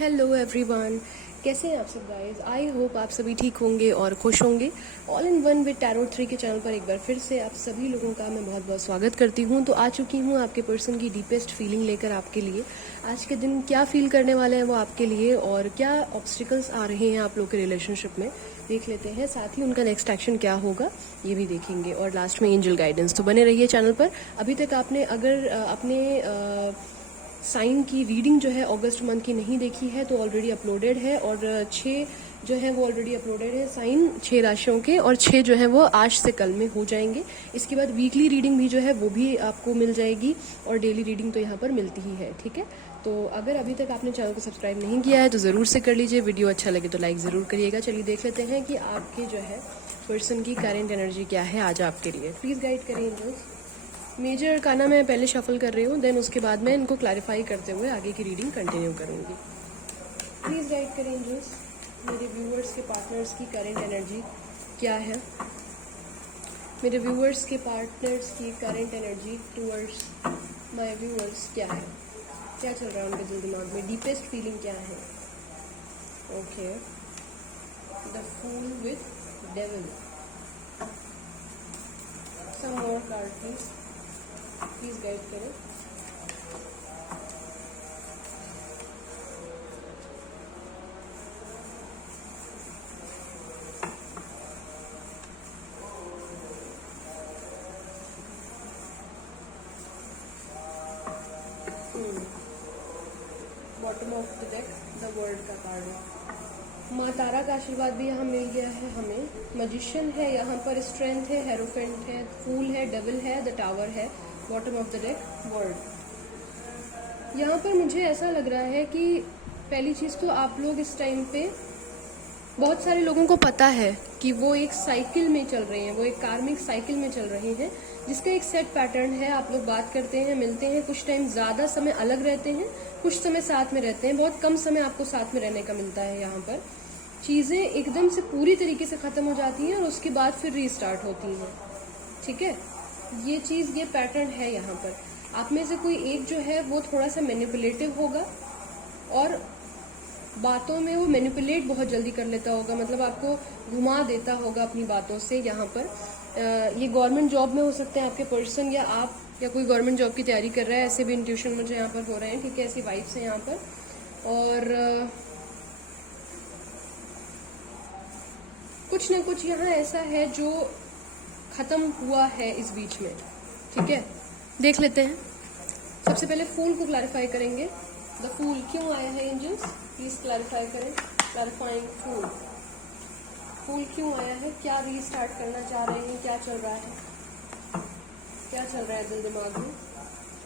Hello everyone, कैसे हैं आप सब गाइस। आई होप आप सभी ठीक होंगे और खुश होंगे। All in one with tarot 3 के चैनल पर एक बार फिर से आप सभी लोगों का मैं बहुत बहुत स्वागत करती हूं। तो आ चुकी हूं आपके पर्सन की डीपेस्ट फीलिंग लेकर आपके लिए। आज के दिन क्या फील करने वाले हैं वो आपके लिए, और क्या ऑब्स्टिकल्स आ रहे हैं आप लोग के रिलेशनशिप में, देख लेते हैं। साथ ही उनका नेक्स्ट एक्शन क्या होगा ये भी देखेंगे, और लास्ट में एंजल गाइडेंस। तो बने रहिए चैनल पर। अभी तक आपने अगर अपने साइन की रीडिंग जो है अगस्त मंथ की नहीं देखी है तो ऑलरेडी अपलोडेड है, और 6 जो है वो ऑलरेडी अपलोडेड है साइन 6 राशियों के, और 6 जो है वो आज से कल में हो जाएंगे। इसके बाद वीकली रीडिंग भी जो है वो भी आपको मिल जाएगी, और डेली रीडिंग तो यहाँ पर मिलती ही है। ठीक है, तो अगर अभी तक आपने चैनल को सब्सक्राइब नहीं किया है तो ज़रूर से कर लीजिए। वीडियो अच्छा लगे तो लाइक ज़रूर करिएगा। चलिए देख लेते हैं कि आपके जो है पर्सन की करंट एनर्जी क्या है आज आपके लिए। प्लीज़ गाइड करें एंजल्स। मेजर अरकाना मैं पहले शफल कर रही हूँ, देन उसके बाद मैं इनको क्लैरिफाई करते हुए आगे की रीडिंग कंटिन्यू करूँगी। प्लीज़ गाइड करें एंजल्स, मेरे व्यूअर्स के पार्टनर्स की करंट एनर्जी क्या है। मेरे व्यूअर्स के पार्टनर्स की current energy towards my viewers क्या है, क्या चल रहा है उनके दिल दिमाग में, डीपेस्ट फीलिंग क्या है। Okay, the fool with devil. Some more card please guide करें। Bottom of the deck the world का कार्ड है। माँ तारा का आशीर्वाद भी यहाँ मिल गया है हमें। मजिशियन है यहाँ पर, स्ट्रेंथ है, हेरोफेंट है, फूल है, डबल है, द टावर है, bottom of the deck world. यहाँ पर मुझे ऐसा लग रहा है कि पहली चीज़ तो आप लोग इस टाइम पे, बहुत सारे लोगों को पता है कि वो एक साइकिल में चल रहे हैं, वो एक कार्मिक साइकिल में चल रहे हैं जिसका एक सेट पैटर्न है। आप लोग बात करते हैं, मिलते हैं, कुछ टाइम ज़्यादा समय अलग रहते हैं, कुछ समय साथ में रहते हैं, बहुत कम समय आपको साथ में रहने का मिलता है। यहाँ पर चीज़ें एकदम से पूरी तरीके से ख़त्म हो जाती हैं और उसके बाद फिर रीस्टार्ट होती हैं। ठीक है, ये चीज़, ये पैटर्न है यहाँ पर। आप में से कोई एक जो है वो थोड़ा सा मैनिपुलेटिव होगा, और बातों में वो मैनिपुलेट बहुत जल्दी कर लेता होगा, मतलब आपको घुमा देता होगा अपनी बातों से। यहाँ पर ये गवर्नमेंट जॉब में हो सकते हैं आपके पर्सन, या आप, या कोई गवर्नमेंट जॉब की तैयारी कर रहा है, ऐसे भी इंट्यूशन मुझे यहाँ पर हो रहे हैं। ठीक है, ऐसी वाइब्स हैं यहाँ पर। और कुछ ना कुछ यहाँ ऐसा है जो खत्म हुआ है इस बीच में। ठीक है, देख लेते हैं। सबसे पहले फूल को क्लैरिफाई करेंगे। द फूल क्यों आया है एंजल्स, प्लीज क्लैरिफाई करें। क्लैरिफाइंग फूल, फूल क्यों आया है, क्या रीस्टार्ट करना चाह रहे हैं, क्या चल रहा है, क्या चल रहा है दिल दिमाग में,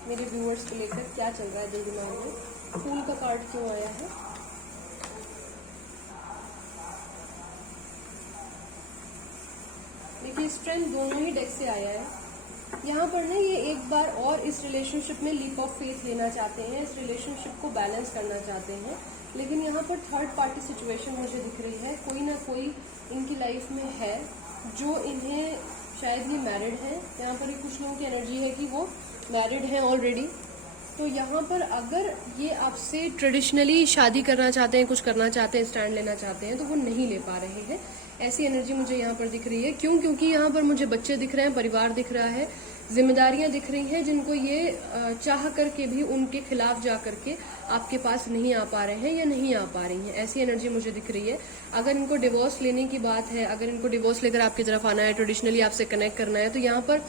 मेरे व्यूअर्स को लेकर क्या चल रहा है दिल दिमाग में। फूल का कार्ड क्यों आया है। देखिए, स्ट्रेंथ दोनों ही डेक से आया है। यहाँ पर ना ये एक बार और इस रिलेशनशिप में लीप ऑफ फेथ लेना चाहते हैं, इस रिलेशनशिप को बैलेंस करना चाहते हैं, लेकिन यहाँ पर थर्ड पार्टी सिचुएशन मुझे दिख रही है। कोई ना कोई इनकी लाइफ में है जो इन्हें, शायद ये मैरिड है। यहाँ पर कुछ लोगों की एनर्जी है कि वो मैरिड हैं ऑलरेडी। तो यहाँ पर अगर ये आपसे ट्रेडिशनली शादी करना चाहते हैं, कुछ करना चाहते हैं, स्टैंड लेना चाहते हैं, तो वो नहीं ले पा रहे हैं। ऐसी एनर्जी मुझे यहाँ पर दिख रही है। क्यों? क्योंकि यहाँ पर मुझे बच्चे दिख रहे हैं, परिवार दिख रहा है, जिम्मेदारियां दिख रही हैं, जिनको ये चाह करके भी उनके खिलाफ जा करके आपके पास नहीं आ पा रहे हैं या नहीं आ पा रही हैं। ऐसी एनर्जी मुझे दिख रही है। अगर इनको डिवोर्स लेने की बात है, अगर इनको डिवोर्स लेकर आपकी तरफ आना है, ट्रेडिशनली आपसे कनेक्ट करना है, तो यहाँ पर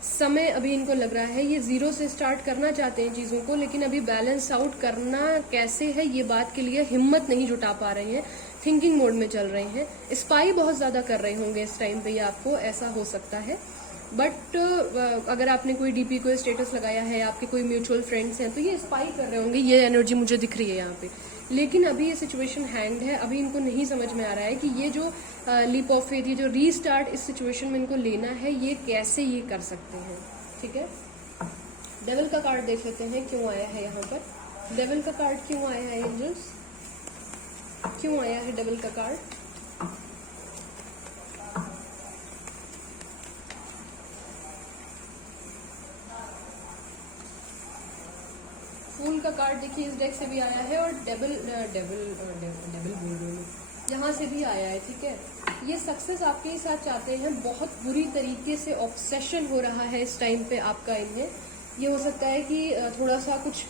समय अभी इनको लग रहा है ये जीरो से स्टार्ट करना चाहते हैं चीज़ों को, लेकिन अभी बैलेंस आउट करना कैसे है ये बात के लिए हिम्मत नहीं जुटा पा रहे हैं। थिंकिंग मोड में चल रहे हैं। स्पाई बहुत ज़्यादा कर रहे होंगे इस टाइम पे, ये आपको ऐसा हो सकता है। बट अगर आपने कोई डीपी को स्टेटस लगाया है, आपके कोई म्यूचुअल फ्रेंड्स हैं, तो ये स्पाई कर रहे होंगे। ये एनर्जी मुझे दिख रही है यहाँ पे। लेकिन अभी ये सिचुएशन हैंग्ड है। अभी इनको नहीं समझ में आ रहा है कि ये जो लीप ऑफ फेथ, ये जो रीस्टार्ट इस सिचुएशन में इनको लेना है, ये कैसे ये कर सकते हैं। ठीक है, डेविल का कार्ड देख लेते हैं क्यों आया है यहाँ पर। डेविल का कार्ड क्यों आया है एंजल्स, क्यों आया है डेविल का कार्ड। फूल का कार्ड कार्ड देखिए इस डेक से भी आया है और डेबल बोल रही हूँ, यहाँ से भी आया है, ठीक है। ये सक्सेस आपके ही साथ चाहते हैं, बहुत बुरी तरीके से ऑब्सेशन हो रहा है इस टाइम पे आपका इन्हें। ये हो सकता है कि थोड़ा सा कुछ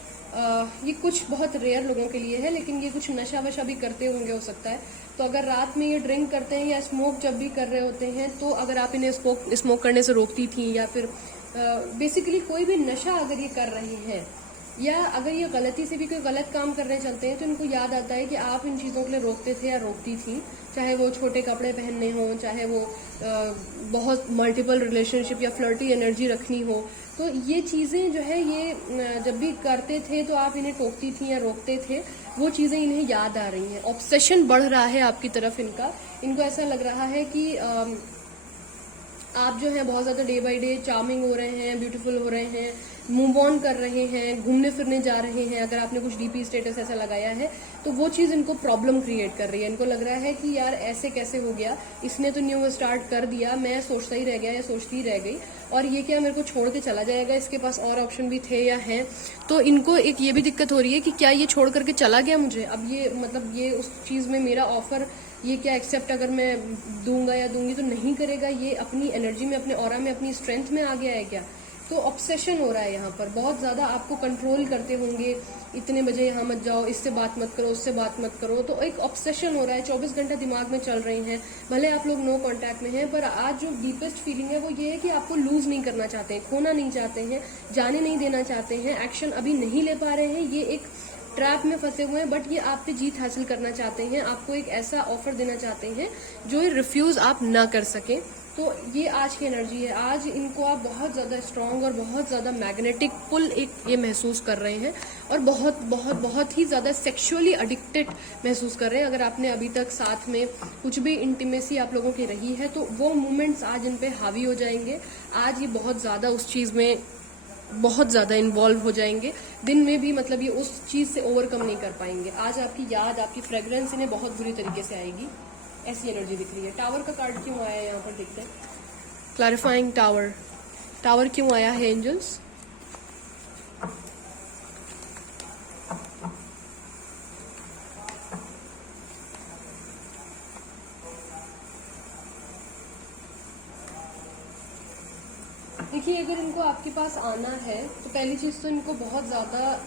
ये कुछ बहुत रेयर लोगों के लिए है, लेकिन ये कुछ नशा वशा भी करते होंगे हो सकता है। तो अगर रात में ये ड्रिंक करते हैं या स्मोक जब भी कर रहे होते हैं, तो अगर आप इन्हें स्मोक करने से रोकती थी, या फिर बेसिकली कोई भी नशा अगर ये कर रही हैं, या अगर ये गलती से भी कोई गलत काम करने चलते हैं, तो इनको याद आता है कि आप इन चीज़ों के लिए रोकते थे या रोकती थी, चाहे वो छोटे कपड़े पहनने हों, चाहे वो बहुत मल्टीपल रिलेशनशिप या फ्लर्टी एनर्जी रखनी हो। तो ये चीज़ें जो है ये जब भी करते थे तो आप इन्हें टोकती थी या रोकते थे, वो चीज़ें इन्हें याद आ रही हैं। ऑब्सेशन बढ़ रहा है आपकी तरफ इनका। इनको ऐसा लग रहा है कि आप जो है बहुत ज़्यादा डे बाय डे चार्मिंग हो रहे हैं, ब्यूटीफुल हो रहे हैं, मूव ऑन कर रहे हैं, घूमने फिरने जा रहे हैं। अगर आपने कुछ डीपी स्टेटस ऐसा लगाया है तो वो चीज़ इनको प्रॉब्लम क्रिएट कर रही है। इनको लग रहा है कि यार ऐसे कैसे हो गया, इसने तो न्यू स्टार्ट कर दिया, मैं सोचता ही रह गया या सोचती ही रह गई, और ये क्या मेरे को छोड़ के चला जाएगा, इसके पास और ऑप्शन भी थे या हैं। तो इनको एक ये भी दिक्कत हो रही है कि क्या ये छोड़ करके चला गया मुझे, अब ये मतलब ये उस चीज़ में मेरा ऑफर ये क्या एक्सेप्ट अगर मैं दूंगा या दूंगी तो नहीं करेगा, ये अपनी एनर्जी में, अपने ऑरा में, अपनी स्ट्रेंथ में आ गया है क्या। तो ऑब्सेशन हो रहा है यहाँ पर, बहुत ज़्यादा आपको कंट्रोल करते होंगे, इतने बजे यहाँ मत जाओ, इससे बात मत करो, उससे बात मत करो। तो एक ऑब्सेशन हो रहा है, 24 घंटा दिमाग में चल रही हैं। भले आप लोग नो कांटेक्ट में हैं, पर आज जो डीपेस्ट फीलिंग है वो ये है कि आपको लूज नहीं करना चाहते हैं, खोना नहीं चाहते हैं, जाने नहीं देना चाहते हैं, एक्शन अभी नहीं ले पा रहे हैं, ये एक ट्रैप में फंसे हुए हैं, बट ये आप पे जीत हासिल करना चाहते हैं, आपको एक ऐसा ऑफर देना चाहते हैं जो ये रिफ्यूज आप ना कर सकें। तो ये आज की एनर्जी है। आज इनको आप बहुत ज़्यादा स्ट्रांग और बहुत ज़्यादा मैग्नेटिक पुल एक ये महसूस कर रहे हैं, और बहुत बहुत बहुत ही ज़्यादा सेक्सुअली एडिक्टेड महसूस कर रहे हैं। अगर आपने अभी तक साथ में कुछ भी इंटीमेसी आप लोगों की रही है तो वो मोमेंट्स आज इन पे हावी हो जाएंगे। आज ये बहुत ज़्यादा उस चीज़ में बहुत ज़्यादा इन्वॉल्व हो जाएंगे। दिन में भी मतलब ये उस चीज़ से ओवरकम नहीं कर पाएंगे। आज आपकी याद, आपकी फ्रेग्रेंस इन्हें बहुत बुरी तरीके से आएगी, ऐसी एनर्जी दिख रही है। टावर का कार्ड क्यों आया है यहाँ पर देखते हैं। क्लैरिफाइंग टावर, टावर क्यों आया है एंजल्स। देखिए, अगर इनको आपके पास आना है तो पहली चीज़ तो इनको बहुत ज़्यादा,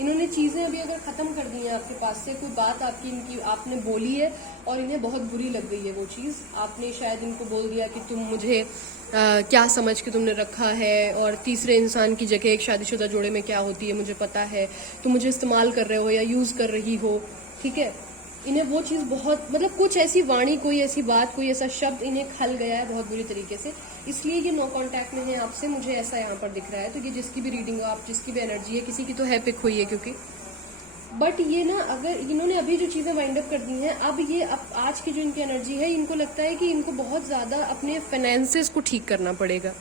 इन्होंने चीज़ें अभी अगर ख़त्म कर दी हैं आपके पास से, कोई बात आपकी इनकी आपने बोली है और इन्हें बहुत बुरी लग गई है वो चीज़, आपने शायद इनको बोल दिया कि तुम मुझे क्या समझ के तुमने रखा है, और तीसरे इंसान की जगह एक शादीशुदा जोड़े में क्या होती है मुझे पता है, तुम मुझे इस्तेमाल कर रहे हो या यूज़ कर रही हो, ठीक है। इन्हें वो चीज़ बहुत, मतलब कुछ ऐसी वाणी, कोई ऐसी बात, कोई ऐसा शब्द इन्हें खल गया है बहुत बुरी तरीके से, इसलिए ये नो कांटेक्ट में है आपसे, मुझे ऐसा यहाँ पर दिख रहा है। तो ये जिसकी भी रीडिंग हो, आप जिसकी भी एनर्जी है, किसी की तो है पिक हुई है क्योंकि, बट ये ना, अगर इन्होंने अभी जो चीज़ें वाइंड अप कर दी हैं, अब ये आज की जो इनकी एनर्जी है, इनको लगता है कि इनको बहुत ज़्यादा अपने फाइनेंसेस को ठीक करना पड़ेगा।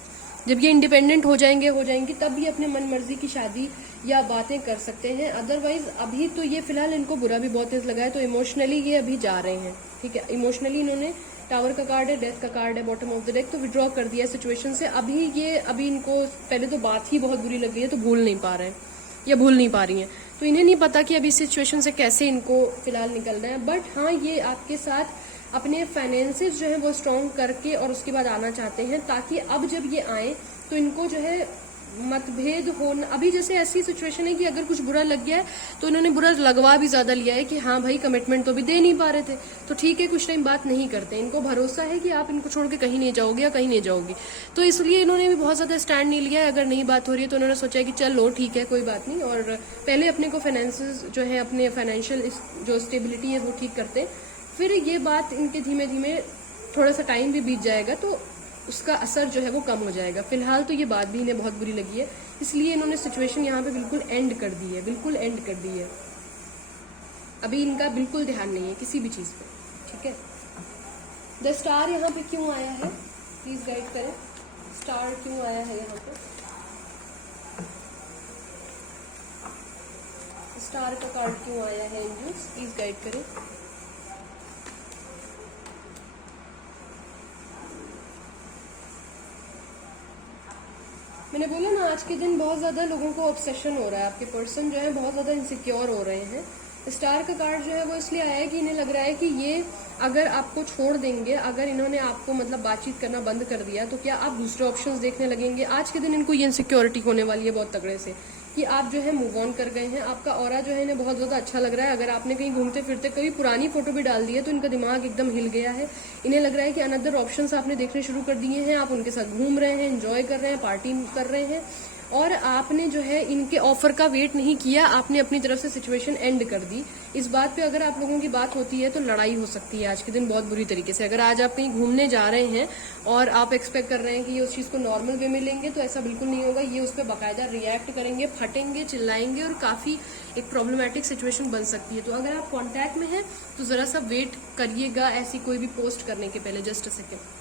जब ये इंडिपेंडेंट हो जाएंगी तब ये अपने मन मर्जी की शादी या बातें कर सकते हैं। अदरवाइज अभी तो ये फिलहाल इनको बुरा भी बहुत तेज लगा है, तो इमोशनली ये अभी जा रहे हैं, ठीक है। इमोशनली इन्होंने, टावर का कार्ड है, डेथ का कार्ड है बॉटम ऑफ द डेक, तो विड्रॉ कर दिया सिचुएशन से। अभी इनको पहले तो बात ही बहुत बुरी लग गई है, तो भूल नहीं पा रहे हैं या भूल नहीं पा रही हैं, तो इन्हें नहीं पता कि अभी इस सिचुएशन से कैसे इनको फिलहाल निकलना है। बट हाँ, ये आपके साथ अपने फाइनेंसेस जो है वो स्ट्रॉन्ग करके और उसके बाद आना चाहते हैं, ताकि अब जब ये आए तो इनको जो है मतभेद हो। अभी जैसे ऐसी सिचुएशन है कि अगर कुछ बुरा लग गया है तो इन्होंने बुरा लगवा भी ज्यादा लिया है कि हाँ भाई, कमिटमेंट तो भी दे नहीं पा रहे थे, तो ठीक है कुछ टाइम बात नहीं करते। इनको भरोसा है कि आप इनको छोड़ के कहीं नहीं जाओगे या कहीं नहीं जाओगी, तो इसलिए इन्होंने भी बहुत ज्यादा स्टैंड नहीं लिया है। अगर नहीं बात हो रही है तो उन्होंने सोचा है कि चलो ठीक है कोई बात नहीं, और पहले अपने को फाइनेंसेस जो है, अपने फाइनेंशियल जो स्टेबिलिटी है वो ठीक करते, फिर ये बात इनके धीमे धीमे थोड़ा सा टाइम भी बीत जाएगा तो उसका असर जो है वो कम हो जाएगा। फिलहाल तो ये बात भी इन्हें बहुत बुरी लगी है, इसलिए इन्होंने सिचुएशन यहाँ पे बिल्कुल एंड कर दी है, बिल्कुल एंड कर दी है। अभी इनका बिल्कुल ध्यान नहीं है किसी भी चीज़ पे, ठीक है। द स्टार यहाँ पे क्यों आया है, प्लीज गाइड करें। स्टार क्यों आया है यहाँ पे, स्टार का कार्ड क्यों आया है एंजल्स, प्लीज गाइड करें। मैंने बोला ना, आज के दिन बहुत ज़्यादा लोगों को ऑब्सेशन हो रहा है, आपके पर्सन जो है बहुत ज़्यादा इनसिक्योर हो रहे हैं। स्टार का कार्ड जो है वो इसलिए आया है कि इन्हें लग रहा है कि ये अगर आपको छोड़ देंगे, अगर इन्होंने आपको मतलब बातचीत करना बंद कर दिया, तो क्या आप दूसरे ऑप्शंस देखने लगेंगे। आज के दिन इनको ये इनसिक्योरिटी होने वाली है बहुत तगड़े से कि आप जो है मूव ऑन कर गए हैं। आपका ऑरा जो है इन्हें बहुत ज़्यादा अच्छा लग रहा है। अगर आपने कहीं घूमते फिरते कभी पुरानी फोटो भी डाल दी है तो इनका दिमाग एकदम हिल गया है। इन्हें लग रहा है कि अनदर ऑप्शंस आपने देखने शुरू कर दिए हैं, आप उनके साथ घूम रहे हैं, एंजॉय कर रहे हैं, पार्टी कर रहे हैं, और आपने जो है इनके ऑफर का वेट नहीं किया, आपने अपनी तरफ से सिचुएशन एंड कर दी। इस बात पे अगर आप लोगों की बात होती है तो लड़ाई हो सकती है आज के दिन बहुत बुरी तरीके से। अगर आज आप कहीं घूमने जा रहे हैं और आप एक्सपेक्ट कर रहे हैं कि ये उस चीज को नॉर्मल वे में लेंगे, तो ऐसा बिल्कुल नहीं होगा। ये उस पर बाकायदा रिएक्ट करेंगे, फटेंगे, चिल्लाएंगे और काफी एक प्रॉब्लमेटिक सिचुएशन बन सकती है। तो अगर आप कॉन्टैक्ट में हैं तो जरा सा वेट करिएगा ऐसी कोई भी पोस्ट करने के पहले। Just a second.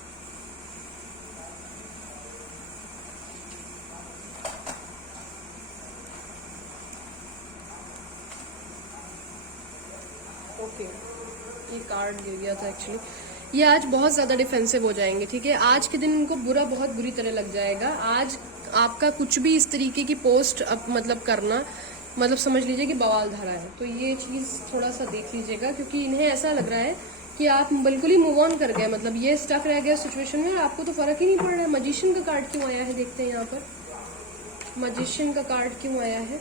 ओके, ये कार्ड गिर गया था एक्चुअली। ये आज बहुत ज्यादा डिफेंसिव हो जाएंगे, ठीक है। आज के दिन इनको बहुत बुरी तरह लग जाएगा। आज आपका कुछ भी इस तरीके की पोस्ट मतलब करना, मतलब समझ लीजिए कि बवाल धरा है। तो ये चीज थोड़ा सा देख लीजिएगा, क्योंकि इन्हें ऐसा लग रहा है कि आप बिल्कुल ही मूव ऑन कर गए, मतलब ये स्टक रह गया सिचुएशन में, आपको तो फर्क ही नहीं पड़ रहा है। मजिशियन का कार्ड क्यों आया है, देखते हैं यहाँ पर मजिशियन का कार्ड क्यों आया है।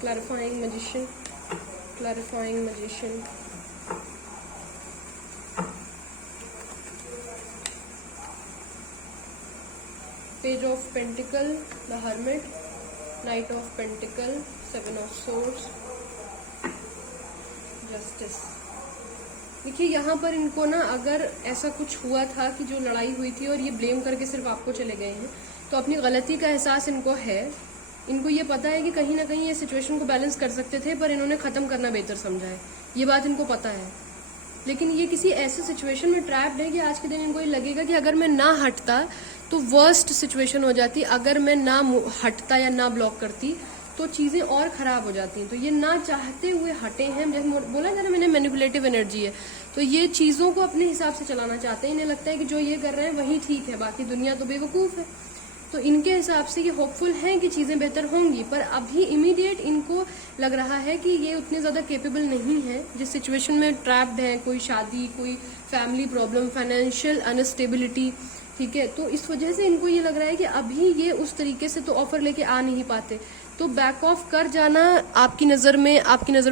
Clarifying magician, clarifying magician. Page of pentacle, the hermit, night of pentacle, seven of swords, justice. देखिए यहाँ पर इनको ना अगर ऐसा कुछ हुआ था कि जो लड़ाई हुई थी और ये ब्लेम करके सिर्फ आपको चले गए हैं, तो अपनी गलती का एहसास इनको है। इनको ये पता है कि कहीं ना कहीं ये सिचुएशन को बैलेंस कर सकते थे, पर इन्होंने खत्म करना बेहतर समझा है। ये बात इनको पता है, लेकिन ये किसी ऐसे सिचुएशन में ट्रैप्ड है कि आज के दिन इनको ये लगेगा कि अगर मैं ना हटता तो वर्स्ट सिचुएशन हो जाती, अगर मैं ना हटता या ना ब्लॉक करती तो चीजें और खराब हो जाती हैं। तो ये ना चाहते हुए हटे हैं। जैसे बोला था ना मैंने, मैनिपुलेटिव एनर्जी है, तो ये चीजों को अपने हिसाब से चलाना चाहते हैं। इन्हें लगता है कि जो ये कर रहे हैं वही ठीक है, बाकी दुनिया तो बेवकूफ है। तो इनके हिसाब से ये होपफुल हैं कि चीजें बेहतर होंगी, पर अभी इमीडिएट इनको लग रहा है कि ये उतने ज्यादा केपेबल नहीं है। जिस सिचुएशन में ट्रैप्ड है, कोई शादी, कोई फैमिली प्रॉब्लम, फाइनेंशियल अनस्टेबिलिटी, ठीक है, तो इस वजह से इनको ये लग रहा है कि अभी ये उस तरीके से तो ऑफर लेके आ नहीं पाते। तो बैक ऑफ कर जाना, आपकी नजर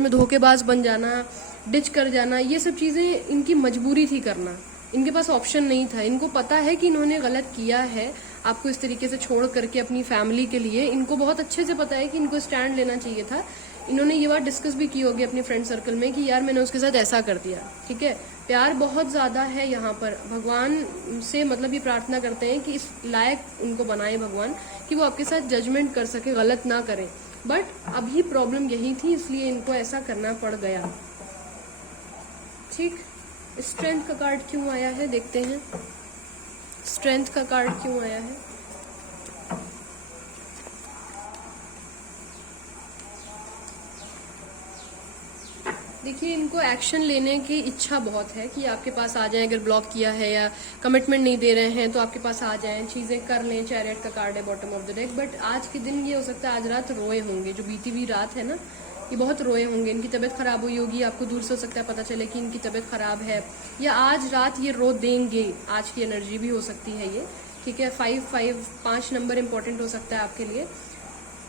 में धोखेबाज बन जाना, डिच कर जाना, ये सब चीजें इनकी मजबूरी थी करना। इनके पास ऑप्शन नहीं था। इनको पता है कि इन्होंने गलत किया है आपको इस तरीके से छोड़ करके अपनी फैमिली के लिए। इनको बहुत अच्छे से पता है कि इनको स्टैंड लेना चाहिए था। इन्होंने ये बात डिस्कस भी की होगी अपने फ्रेंड सर्कल में कि यार मैंने उसके साथ ऐसा कर दिया, ठीक है। प्यार बहुत ज्यादा है यहाँ पर। भगवान से मतलब ये प्रार्थना करते हैं कि इस लायक उनको बनाए भगवान कि वो आपके साथ जजमेंट कर सके, गलत ना करें। बट अभी प्रॉब्लम यही थी, इसलिए इनको ऐसा करना पड़ गया, ठीक। स्ट्रेंथ का कार्ड क्यों आया है, देखते हैं स्ट्रेंथ का कार्ड क्यों आया है। देखिए इनको एक्शन लेने की इच्छा बहुत है कि आपके पास आ जाए। अगर ब्लॉक किया है या कमिटमेंट नहीं दे रहे हैं तो आपके पास आ जाएं, चीजें कर लें। चैरियट का कार्ड है bottom of the deck. But आज के दिन ये हो सकता है आज रात रोए होंगे, जो बीती हुई रात है ना, ये बहुत रोए होंगे। इनकी तबीयत खराब हुई होगी, आपको दूर से हो सकता है पता चले कि इनकी तबीयत खराब है, या आज रात ये रो देंगे। आज की एनर्जी भी हो सकती है ये, ठीक है। 5 नंबर इंपॉर्टेंट हो सकता है आपके लिए।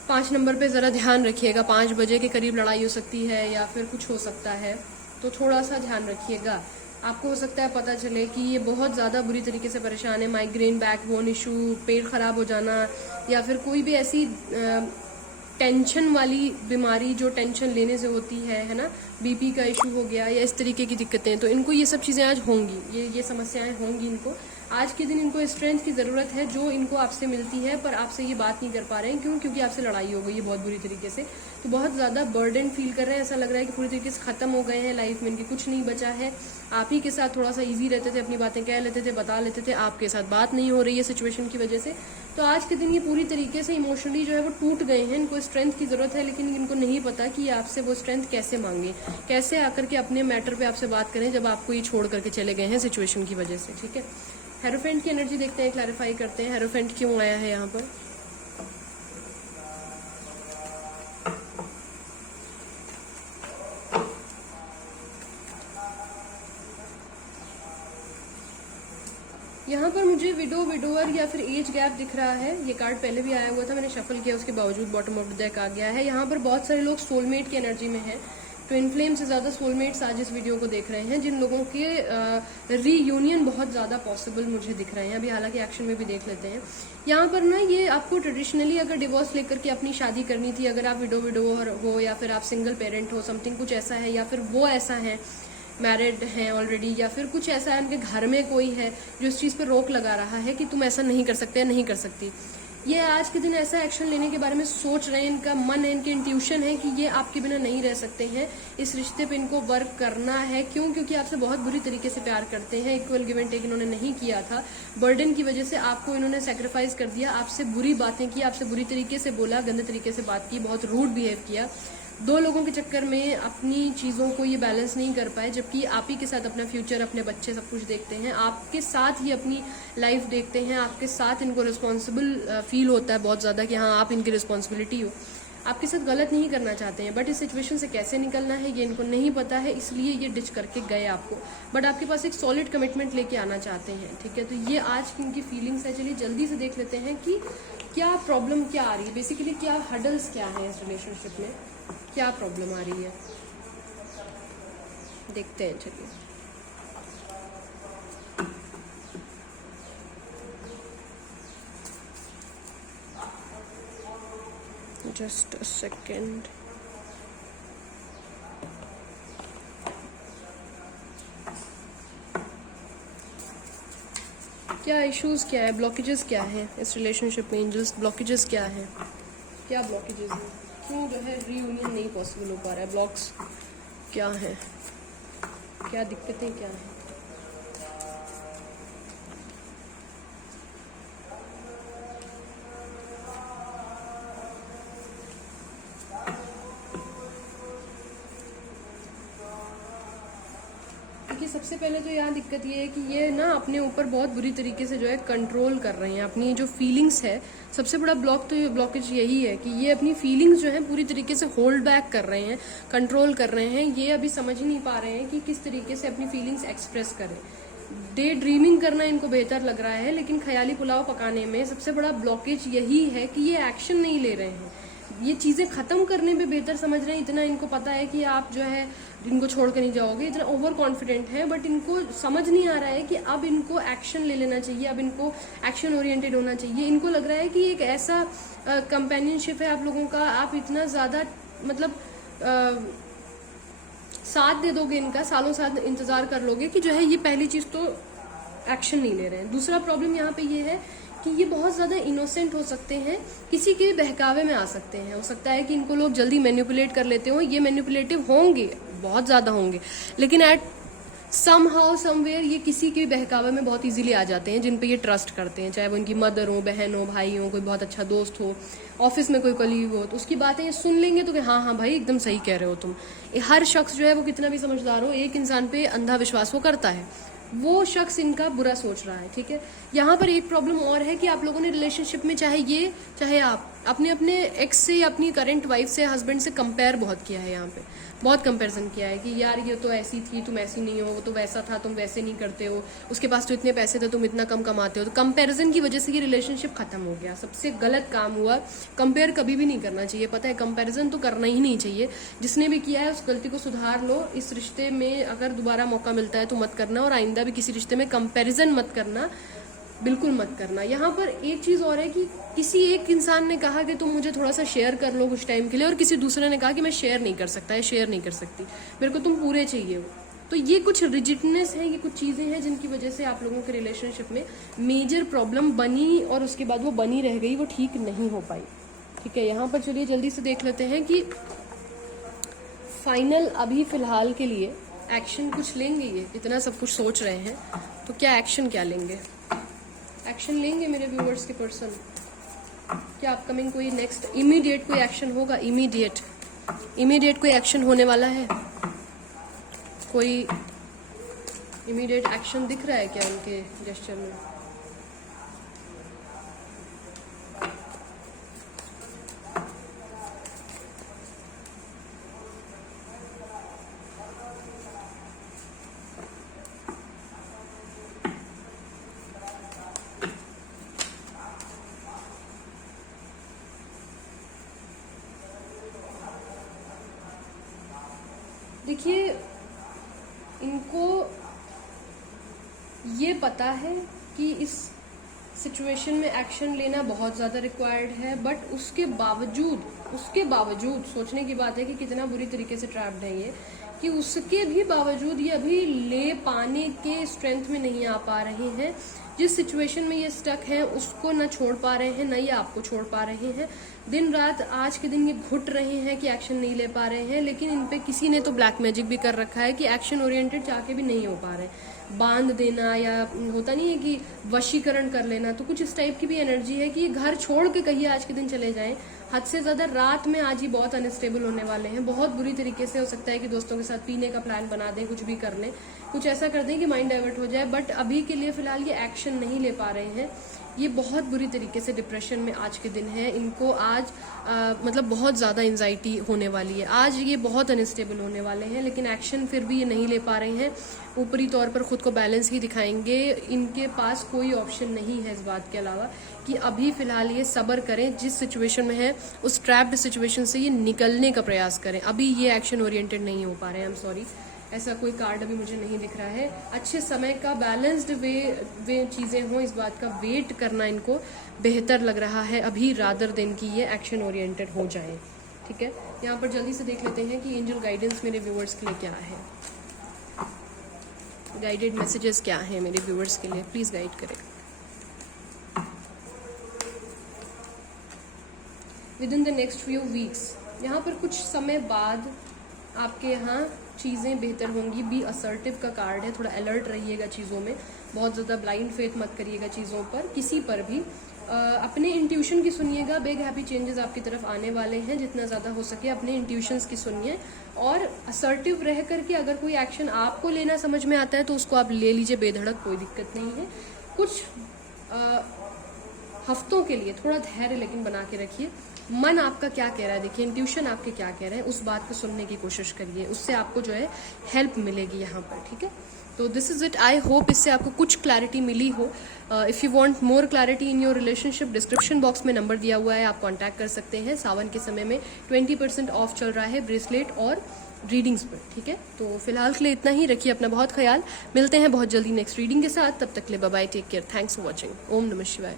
5 नंबर पे जरा ध्यान रखिएगा। 5 बजे के करीब लड़ाई हो सकती है या फिर कुछ हो सकता है, तो थोड़ा सा ध्यान रखिएगा। आपको हो सकता है पता चले कि ये बहुत ज्यादा बुरी तरीके से परेशान है। माइग्रेन, बैकबोन इशू, पेट खराब हो जाना, या फिर कोई भी ऐसी टेंशन वाली बीमारी जो टेंशन लेने से होती है ना, बीपी का इशू हो गया या इस तरीके की दिक्कतें, तो इनको ये सब चीजें आज होंगी, ये समस्याएं होंगी इनको। आज के दिन इनको स्ट्रेंथ की जरूरत है जो इनको आपसे मिलती है, पर आपसे ये बात नहीं कर पा रहे हैं। क्यों? क्योंकि आपसे लड़ाई हो गई है बहुत बुरी तरीके से, तो बहुत ज्यादा बर्डन फील कर रहे हैं। ऐसा लग रहा है कि पूरी तरीके से खत्म हो गए हैं, लाइफ में इनकी कुछ नहीं बचा है। आप ही के साथ थोड़ा सा इजी रहते थे, अपनी बातें कह लेते थे, बता लेते थे, आपके साथ बात नहीं हो रही है सिचुएशन की वजह से। तो आज के दिन ये पूरी तरीके से इमोशनली जो है वो टूट गए हैं। इनको स्ट्रेंथ की जरूरत है, लेकिन इनको नहीं पता कि आपसे वो स्ट्रेंथ कैसे मांगे, कैसे आकर के अपने मैटर पे आपसे बात करें जब आपको ये छोड़ करके चले गए हैं सिचुएशन की वजह से, ठीक है। हेरोफेंट की एनर्जी देखते हैं, क्लैरिफाई करते हैं हेरोफेंट क्यों आया है यहाँ पर। यहाँ पर मुझे विडोवर या फिर एज गैप दिख रहा है। ये कार्ड पहले भी आया हुआ था, मैंने शफल किया, उसके बावजूद बॉटम ऑफ द डेक आ गया है। यहाँ पर बहुत सारे लोग सोलमेट की एनर्जी में हैं। ट्विन फ्लेम से ज़्यादा सोलमेट्स आज इस वीडियो को देख रहे हैं, जिन लोगों के रीयूनियन बहुत ज़्यादा पॉसिबल मुझे दिख रहे हैं। अभी हालांकि एक्शन में भी देख लेते हैं। यहाँ पर ना ये आपको ट्रेडिशनली अगर डिवोर्स लेकर के अपनी शादी करनी थी, अगर आप विडोवर हो या फिर आप सिंगल पेरेंट हो, समथिंग कुछ ऐसा है, या फिर वो ऐसा है मैरिड हैं ऑलरेडी, या फिर कुछ ऐसा है उनके घर में कोई है जो इस चीज़ पर रोक लगा रहा है कि तुम ऐसा नहीं कर सकते या नहीं कर सकती, ये आज के दिन ऐसा एक्शन लेने के बारे में सोच रहे हैं। इनका मन है, इनकी इंट्यूशन है कि ये आपके बिना नहीं रह सकते हैं। इस रिश्ते पे इनको वर्क करना है। क्यों? क्योंकि आपसे बहुत बुरी तरीके से प्यार करते हैं। इक्वल गिव एंड टेक इन्होंने नहीं किया था। बर्डन की वजह से आपको इन्होंने सेक्रीफाइस कर दिया, आपसे बुरी बातें की, आपसे बुरी तरीके से बोला, गंदे तरीके से बात की, बहुत रूड बिहेव किया। दो लोगों के चक्कर में अपनी चीज़ों को ये बैलेंस नहीं कर पाए, जबकि आप ही के साथ अपना फ्यूचर, अपने बच्चे सब कुछ देखते हैं, आपके साथ ही अपनी लाइफ देखते हैं, आपके साथ इनको रिस्पॉन्सिबल फील होता है बहुत ज़्यादा कि हाँ आप इनकी रिस्पॉन्सिबिलिटी हो। आपके साथ गलत नहीं करना चाहते हैं, बट इस सिचुएशन से कैसे निकलना है ये इनको नहीं पता है, इसलिए ये डिच करके गए आपको। बट आपके पास एक सॉलिड कमिटमेंट लेके आना चाहते हैं, ठीक है। तो ये आज की इनकी फीलिंग्स है। चलिए जल्दी से देख लेते हैं कि क्या प्रॉब्लम क्या आ रही है, बेसिकली क्या हडल्स क्या है इस रिलेशनशिप में, क्या प्रॉब्लम आ रही है, देखते हैं। चलिए जस्ट अ सेकेंड। क्या इश्यूज क्या है, ब्लॉकेजेस क्या है इस रिलेशनशिप में, एंजल्स ब्लॉकेजेस क्या है, क्या ब्लॉकेजेस हैं, क्यों जो है रीयूनियन नहीं पॉसिबल हो पा रहा है, ब्लॉक्स क्या है, क्या दिक्कतें क्या हैं। देखिए सबसे पहले तो यहाँ दिक्कत ये है कि ये ना अपने ऊपर बहुत बुरी तरीके से जो है कंट्रोल कर रहे हैं अपनी जो फीलिंग्स है। सबसे बड़ा ब्लॉकेज यही है कि ये अपनी फीलिंग्स जो है पूरी तरीके से होल्ड बैक कर रहे हैं, कंट्रोल कर रहे हैं। ये अभी समझ ही नहीं पा रहे हैं कि किस तरीके से अपनी फीलिंग्स एक्सप्रेस करें। डे ड्रीमिंग करना इनको बेहतर लग रहा है, लेकिन ख्याली पुलाव पकाने में सबसे बड़ा ब्लॉकेज यही है कि ये एक्शन नहीं ले रहे हैं। ये चीज़ें ख़त्म करने पे बेहतर समझ रहे हैं। इतना इनको पता है कि आप जो है इनको छोड़ कर नहीं जाओगे, इतना ओवर कॉन्फिडेंट है, बट इनको समझ नहीं आ रहा है कि अब इनको एक्शन ले लेना चाहिए, अब इनको एक्शन ओरिएंटेड होना चाहिए। इनको लग रहा है कि एक ऐसा कंपेनियनशिप है आप लोगों का, आप इतना ज़्यादा मतलब साथ दे दोगे इनका, सालों साथ इंतज़ार कर लोगे कि जो है ये पहली चीज़ तो एक्शन नहीं ले रहे हैं। दूसरा प्रॉब्लम यहाँ पे ये है कि ये बहुत ज़्यादा इनोसेंट हो सकते हैं, किसी के बहकावे में आ सकते हैं। हो सकता है कि इनको लोग जल्दी मैनिपुलेट कर लेते हो, ये मैनिपुलेटिव होंगे, बहुत ज़्यादा होंगे, लेकिन एट समहाउ समवेयर ये किसी के बहकावे में बहुत इजीली आ जाते हैं जिन पे ये ट्रस्ट करते हैं, चाहे वो उनकी मदर हो, बहन हो, भाई हो, कोई बहुत अच्छा दोस्त हो, ऑफिस में कोई कलीग हो, तो उसकी बातें ये सुन लेंगे तो कि हाँ हाँ भाई एकदम सही कह रहे हो तुम। हर शख्स जो है वो कितना भी समझदार हो, एक इंसान पे अंधा विश्वास वो करता है, वो शख्स इनका बुरा सोच रहा है, ठीक है। यहाँ पर एक प्रॉब्लम और है कि आप लोगों ने रिलेशनशिप में चाहे आप अपने एक्स से या अपनी करंट वाइफ से, हस्बैंड से कंपेयर बहुत किया है। यहाँ पे बहुत कंपैरिजन किया है कि यार ये तो ऐसी थी, तुम ऐसी नहीं हो, वो तो वैसा था, तुम वैसे नहीं करते हो, उसके पास तो इतने पैसे थे, तुम इतना कम कमाते हो। तो कंपैरिजन की वजह से ये रिलेशनशिप खत्म हो गया। सबसे गलत काम हुआ। कंपेयर कभी भी नहीं करना चाहिए, पता है, कंपैरिजन तो करना ही नहीं चाहिए। जिसने भी किया है उस गलती को सुधार लो। इस रिश्ते में अगर दोबारा मौका मिलता है तो मत करना, और आइंदा भी किसी रिश्ते में कंपैरिजन मत करना, बिल्कुल मत करना। यहाँ पर एक चीज़ और है कि किसी एक इंसान ने कहा कि तुम मुझे थोड़ा सा शेयर कर लो कुछ टाइम के लिए, और किसी दूसरे ने कहा कि मैं शेयर नहीं कर सकता, शेयर नहीं कर सकती, मेरे को तुम पूरे चाहिए हो। तो ये कुछ रिजिडनेस है, ये कुछ चीज़ें हैं जिनकी वजह से आप लोगों के रिलेशनशिप में मेजर प्रॉब्लम बनी, और उसके बाद वो बनी रह गई, वो ठीक नहीं हो पाई, ठीक है। यहाँ पर चलिए जल्दी से देख लेते हैं कि फाइनल अभी फ़िलहाल के लिए एक्शन कुछ लेंगे। ये इतना सब कुछ सोच रहे हैं तो क्या एक्शन क्या लेंगे, एक्शन लेंगे मेरे व्यूअर्स के पर्सन? क्या अपकमिंग कोई नेक्स्ट इमीडिएट कोई एक्शन होगा? इमीडिएट कोई एक्शन होने वाला है? कोई इमीडिएट एक्शन दिख रहा है क्या उनके जेस्चर में? देखिए, इनको ये पता है कि इस सिचुएशन में एक्शन लेना बहुत ज़्यादा रिक्वायर्ड है, बट उसके बावजूद सोचने की बात है कि कितना बुरी तरीके से ट्रैप्ड है ये, कि उसके भी बावजूद ये अभी ले पाने के स्ट्रेंथ में नहीं आ पा रहे हैं। जिस सिचुएशन में ये स्टक हैं उसको ना छोड़ पा रहे हैं, ना ये आपको छोड़ पा रहे हैं। दिन रात आज के दिन ये घुट रहे हैं कि एक्शन नहीं ले पा रहे हैं, लेकिन इन पे किसी ने तो ब्लैक मैजिक भी कर रखा है कि एक्शन ओरिएंटेड चाह के भी नहीं हो पा रहे। बांध देना या होता नहीं है कि वशीकरण कर लेना, तो कुछ इस टाइप की भी एनर्जी है कि ये घर छोड़ के कहीं आज के दिन चले जाएं। हद से ज्यादा रात में आज ही बहुत अनस्टेबल होने वाले हैं, बहुत बुरी तरीके से। हो सकता है कि दोस्तों के साथ पीने का प्लान बना दें, कुछ भी कर लें, कुछ ऐसा कर दें कि माइंड डाइवर्ट हो जाए, बट अभी के लिए फिलहाल ये एक्शन नहीं ले पा रहे हैं। ये बहुत बुरी तरीके से डिप्रेशन में आज के दिन है। इनको आज मतलब बहुत ज़्यादा एंजाइटी होने वाली है। आज ये बहुत अनस्टेबल होने वाले हैं, लेकिन एक्शन फिर भी ये नहीं ले पा रहे हैं। ऊपरी तौर पर खुद को बैलेंस ही दिखाएंगे। इनके पास कोई ऑप्शन नहीं है इस बात के अलावा कि अभी फिलहाल ये सब्र करें। जिस सिचुएशन में है उस ट्रैप्ड सिचुएशन से ये निकलने का प्रयास करें। अभी ये एक्शन ओरिएंटेड नहीं हो पा रहे हैं। आई एम सॉरी, ऐसा कोई कार्ड अभी मुझे नहीं दिख रहा है। अच्छे समय का बैलेंस्ड वे चीज़ें हों, इस बात का वेट करना इनको बेहतर लग रहा है अभी, रादर देन कि ये एक्शन ओरिएंटेड हो जाए। ठीक है, यहाँ पर जल्दी से देख लेते हैं कि एंजल गाइडेंस मेरे व्यूअर्स के लिए क्या है, गाइडेड मैसेजेस क्या है मेरे व्यूअर्स के लिए, प्लीज़ गाइड करें। With in the next few weeks, यहाँ पर कुछ समय बाद आपके यहाँ चीज़ें बेहतर होंगी। बी असर्टिव का कार्ड है, थोड़ा अलर्ट रहिएगा चीज़ों में, बहुत ज़्यादा ब्लाइंड फेथ मत करिएगा चीज़ों पर, किसी पर भी। अपने इंट्यूशन की सुनिएगा। बिग हैप्पी चेंजेस आपकी तरफ आने वाले हैं, जितना ज़्यादा हो सके अपने इंट्यूशंस की सुनिए। और असर्टिव रह करके अगर कोई एक्शन आपको लेना समझ में आता है तो उसको आप ले लीजिए बेधड़क, कोई दिक्कत नहीं है। कुछ हफ्तों के लिए थोड़ा धैर्य लेकिन बना के रखिए। मन आपका क्या कह रहा है देखिए, इंट्यूशन आपके क्या कह रहे हैं, उस बात को सुनने की कोशिश करिए, उससे आपको जो है हेल्प मिलेगी यहाँ पर। ठीक है, तो this is it. I hope इससे आपको कुछ क्लैरिटी मिली हो। If you want more clarity in your relationship, description box में नंबर दिया हुआ है, आप कांटेक्ट कर सकते हैं। सावन के समय में 20% ऑफ चल रहा है ब्रेसलेट और रीडिंग्स पर। ठीक है, तो फिलहाल के लिए इतना ही। रखिए अपना बहुत ख्याल। मिलते हैं बहुत जल्दी नेक्स्ट रीडिंग के साथ। तब तक के लिए bye bye, take care, thanks for watching. ओम नमः शिवाय।